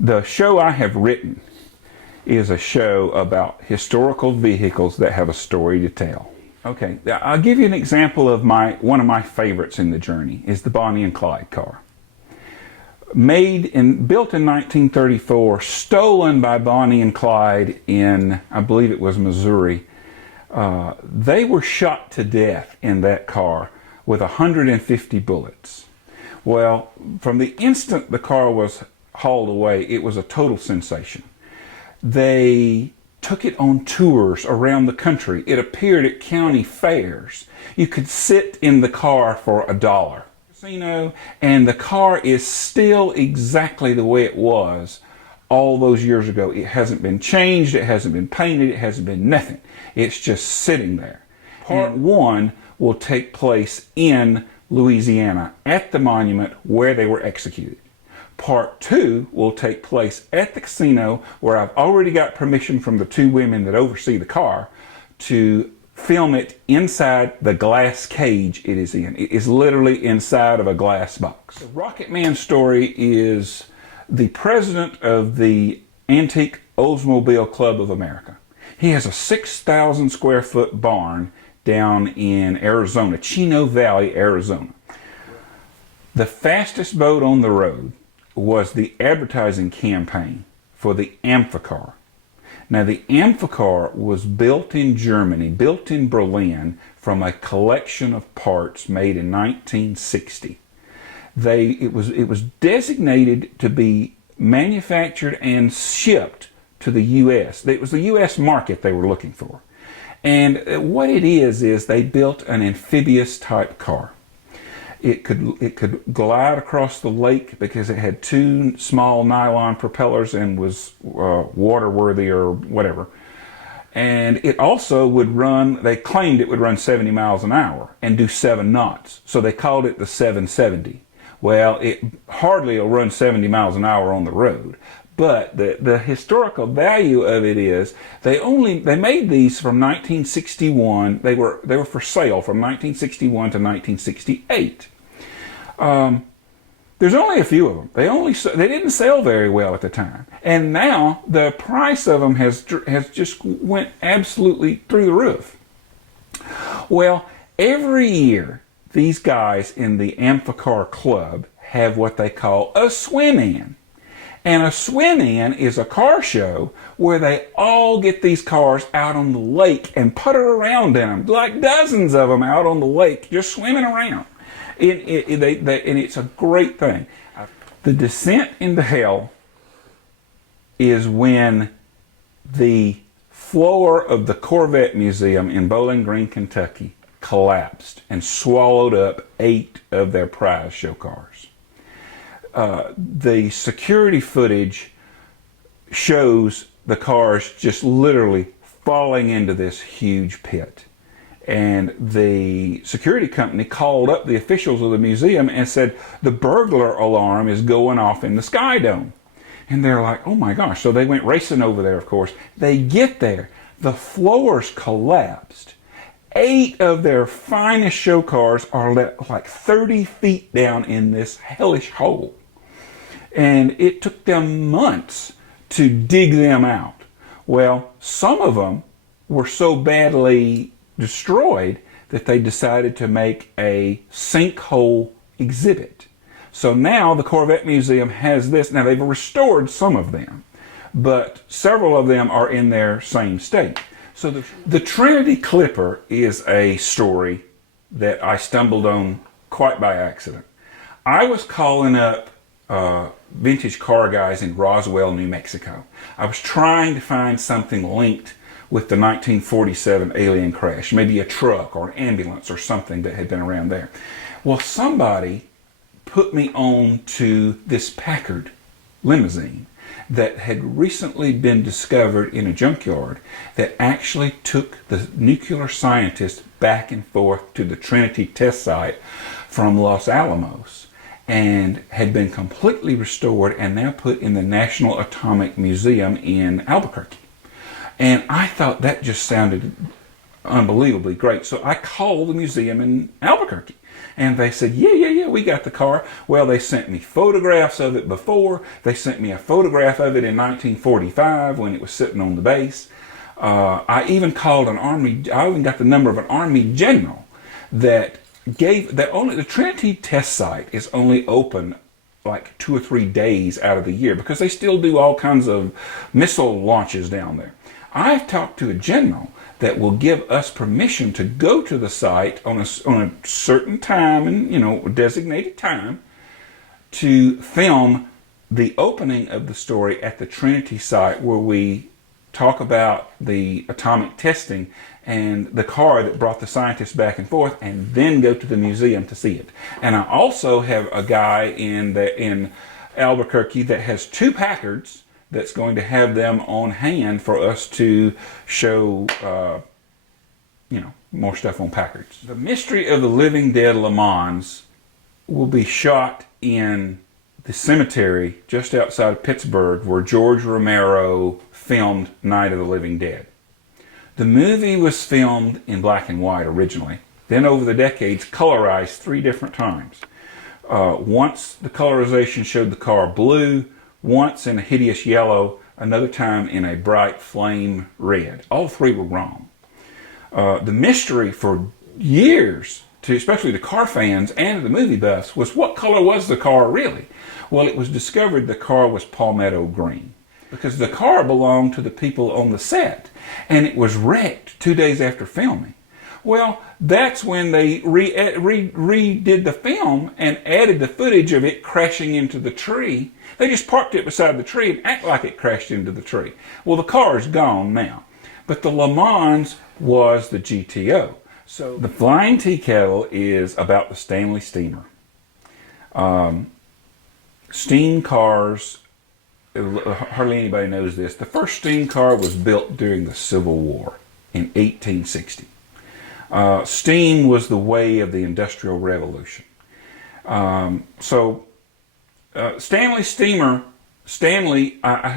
The show I have written is a show about historical vehicles that have a story to tell. Okay, I'll give you an example of one of my favorites in the journey is the Bonnie and Clyde car. Built in 1934, stolen by Bonnie and Clyde in, I believe it was Missouri. They were shot to death in that car with 150 bullets. Well, from the instant the car was hauled away, it was a total sensation. They took it on tours around the country. It appeared at county fairs. You could sit in the car for $1. Casino, and the car is still exactly the way it was all those years ago. It hasn't been changed, it hasn't been painted, it hasn't been nothing. It's just sitting there. Part one will take place in Louisiana at the monument where they were executed. Part two will take place at the casino where I've already got permission from the two women that oversee the car to film it inside the glass cage it is in. It is literally inside of a glass box. The Rocket Man story is the president of the Antique Oldsmobile Club of America. He has a 6,000 square foot barn down in Arizona, Chino Valley, Arizona. The fastest boat on the road was the advertising campaign for the Amphicar. Now the Amphicar was built in Germany, built in Berlin from a collection of parts made in 1960. It was designated to be manufactured and shipped to the U.S. It was the U.S. market they were looking for. And what it is they built an amphibious type car. It could glide across the lake because it had two small nylon propellers and was waterworthy or whatever. And it also would run, they claimed it would run 70 miles an hour and do 7 knots. So they called it the 770. Well, it hardly will run 70 miles an hour on the road. But the historical value of it is they made these from 1961. They were for sale from 1961 to 1968. There's only a few of them. They didn't sell very well at the time, and now the price of them has just went absolutely through the roof. Well, every year these guys in the Amphicar Club have what they call a swim-in. And a swim-in is a car show where they all get these cars out on the lake and putter around in them, like dozens of them out on the lake, just swimming around. And it's a great thing. The descent into hell is when the floor of the Corvette Museum in Bowling Green, Kentucky collapsed and swallowed up 8 of their prize show cars. The security footage shows the cars just literally falling into this huge pit. And the security company called up the officials of the museum and said, the burglar alarm is going off in the Sky Dome. And they're like, oh my gosh. So they went racing over there, of course. They get there. The floors collapsed. 8 of their finest show cars are like 30 feet down in this hellish hole. And it took them months to dig them out. Well, some of them were so badly destroyed that they decided to make a sinkhole exhibit. So now the Corvette Museum has this. Now they've restored some of them, but several of them are in their same state. So the Trinity Clipper is a story that I stumbled on quite by accident. I was calling up vintage car guys in Roswell, New Mexico. I was trying to find something linked with the 1947 alien crash, maybe a truck or an ambulance or something that had been around there. Well, somebody put me on to this Packard limousine that had recently been discovered in a junkyard that actually took the nuclear scientists back and forth to the Trinity test site from Los Alamos and had been completely restored and now put in the National Atomic Museum in Albuquerque. And I thought that just sounded unbelievably great. So I called the museum in Albuquerque And they said, yeah, we got the car. Well, they sent me photographs of it before. They sent me a photograph of it in 1945 when it was sitting on the base. I even called I even got the number of an Army general that only the Trinity test site is only open like 2 or 3 days out of the year because they still do all kinds of missile launches down there. I've talked to a general that will give us permission to go to the site on a certain time and designated time to film the opening of the story at the Trinity site where we talk about the atomic testing and the car that brought the scientists back and forth, and then go to the museum to see it. And I also have a guy in Albuquerque that has 2 Packards that's going to have them on hand for us to show, more stuff on Packards. The Mystery of the Living Dead Le Mans will be shot in the cemetery just outside Pittsburgh where George Romero filmed Night of the Living Dead. The movie was filmed in black and white originally, then over the decades colorized 3 different times. Once the colorization showed the car blue, once in a hideous yellow, another time in a bright flame red. All 3 were wrong. The mystery for years, especially to car fans and the movie buffs, was what color was the car really? Well, it was discovered the car was palmetto green because the car belonged to the people on the set and it was wrecked 2 days after filming. Well, that's when they redid the film and added the footage of it crashing into the tree. They just parked it beside the tree and act like it crashed into the tree. Well, the car is gone now. But the Le Mans was the GTO. So the Flying Tea Kettle is about the Stanley steamer. Steam cars, hardly anybody knows this. The first steam car was built during the Civil War in 1860. Steam was the way of the Industrial Revolution. Stanley steamer,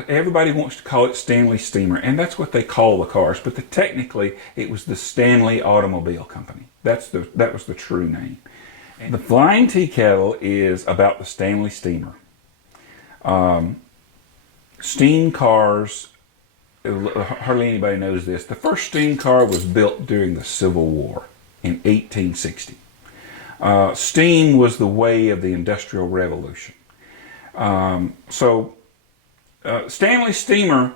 everybody wants to call it Stanley steamer, and that's what they call the cars, but technically it was the Stanley Automobile Company. That was the true name. And the Flying Tea Kettle is about the Stanley steamer. Steam cars, hardly anybody knows this. The first steam car was built during the Civil War in 1860. Steam was the way of the Industrial Revolution. Stanley steamer,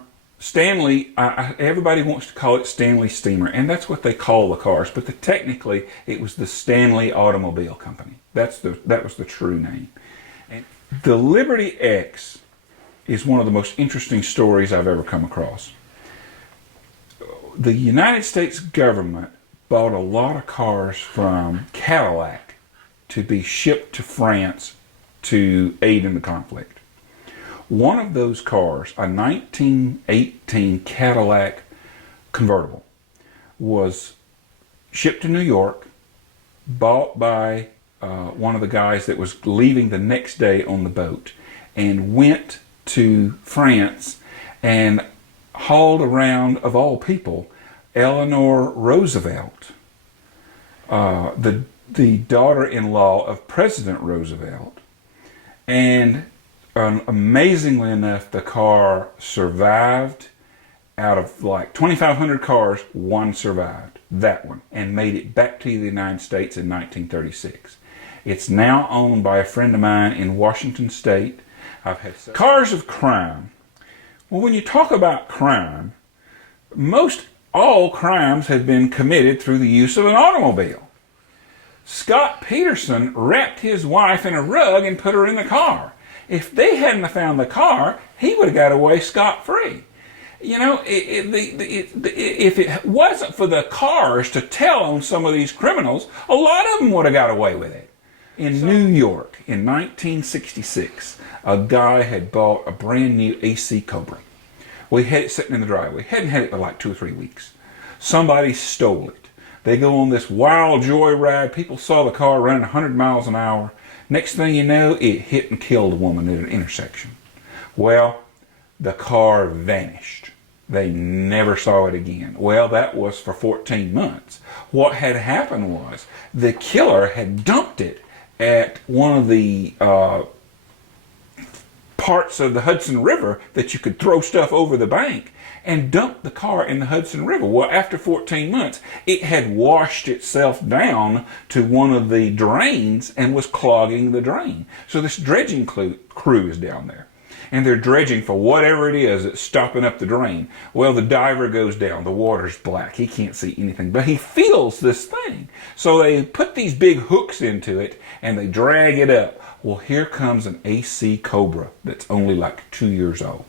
everybody wants to call it Stanley steamer, and that's what they call the cars, but technically it was the Stanley Automobile Company. That was the true name. And the Liberty X is one of the most interesting stories I've ever come across. The United States government bought a lot of cars from Cadillac to be shipped to France to aid in the conflict. One of those cars, a 1918 Cadillac convertible, was shipped to New York, bought by one of the guys that was leaving the next day on the boat, and went to France and hauled around, of all people, Eleanor Roosevelt, the daughter-in-law of President Roosevelt. And amazingly enough, the car survived. Out of like 2,500 cars, 1 survived, that one, and made it back to the United States in 1936. It's now owned by a friend of mine in Washington State. Cars of crime. Well, when you talk about crime, most all crimes have been committed through the use of an automobile. Scott Peterson wrapped his wife in a rug and put her in the car. If they hadn't found the car, he would have got away scot-free. You know, if it wasn't for the cars to tell on some of these criminals, a lot of them would have got away with it. In New York, in 1966, a guy had bought a brand new AC Cobra. We had it sitting in the driveway. Hadn't had it for like 2 or 3 weeks. Somebody stole it. They go on this wild joyride. People saw the car running 100 miles an hour. Next thing you know, it hit and killed a woman at an intersection. Well, the car vanished. They never saw it again. Well, that was for 14 months. What had happened was the killer had dumped it at one of the parts of the Hudson River that you could throw stuff over the bank, and dumped the car in the Hudson River. Well, after 14 months, it had washed itself down to one of the drains and was clogging the drain. So this dredging crew is down there, and they're dredging for whatever it is that's stopping up the drain. Well, the diver goes down. The water's black. He can't see anything, but he feels this thing. So they put these big hooks into it, and they drag it up. Well, here comes an AC Cobra that's only like 2 years old.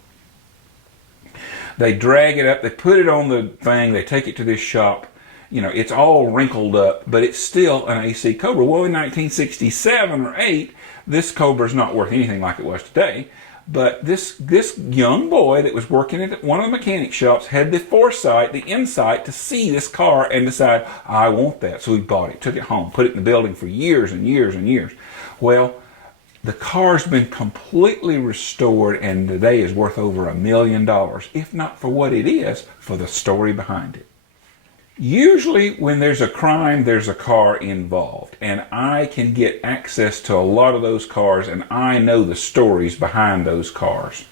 They drag it up, they put it on the thing, they take it to this shop. You know, it's all wrinkled up, but it's still an AC Cobra. Well, in 1967 or 8, this Cobra's not worth anything like it was today. But this young boy that was working at one of the mechanic shops had the foresight, the insight to see this car and decide, I want that. So he bought it, took it home, put it in the building for years and years and years. Well, the car's been completely restored and today is worth over $1 million, if not for what it is, for the story behind it. Usually when there's a crime, there's a car involved, and I can get access to a lot of those cars, and I know the stories behind those cars.